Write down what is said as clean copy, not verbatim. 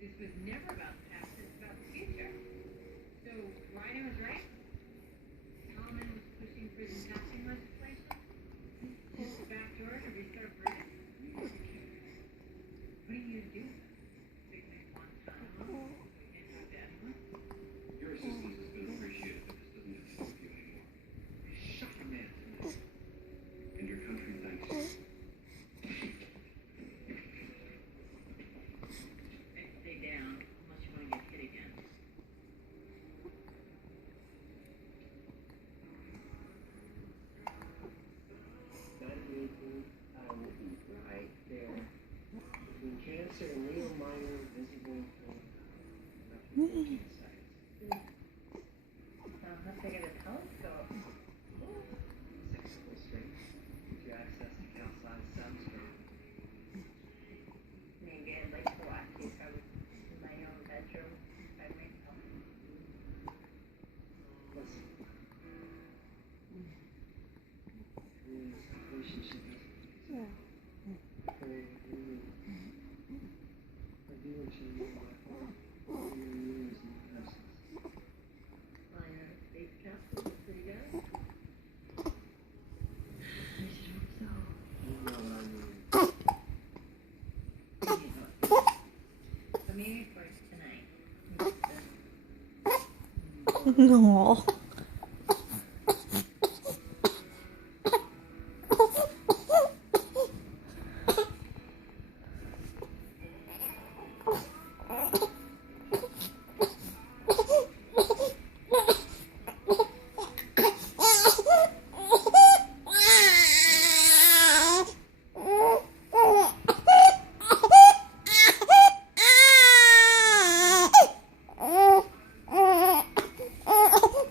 This was never about the past, it's about the future. So Ryan was right? Solomon was pushing for the taxing legislation? Just a backdoor to restart Britain? What do you do? Picnic one time, so we can't talk to anyone? Your assistance has been appreciated, but this doesn't have to help you anymore. You shot a man tonight. And your country thanks you. I'd stay down, unless you want to get hit again. I will be right there. Between Cancer and Leo Minor, visible from sites. How big of a telescope? 6 foot straight. To access the outside sunscreen. Maybe I'd like to watch you from my own bedroom by myself. Listen. This relationship is very real. I do what you know my heart. For your years in the absence. My space capsule is pretty good. I should hope so. You know what I mean. So maybe for tonight. No.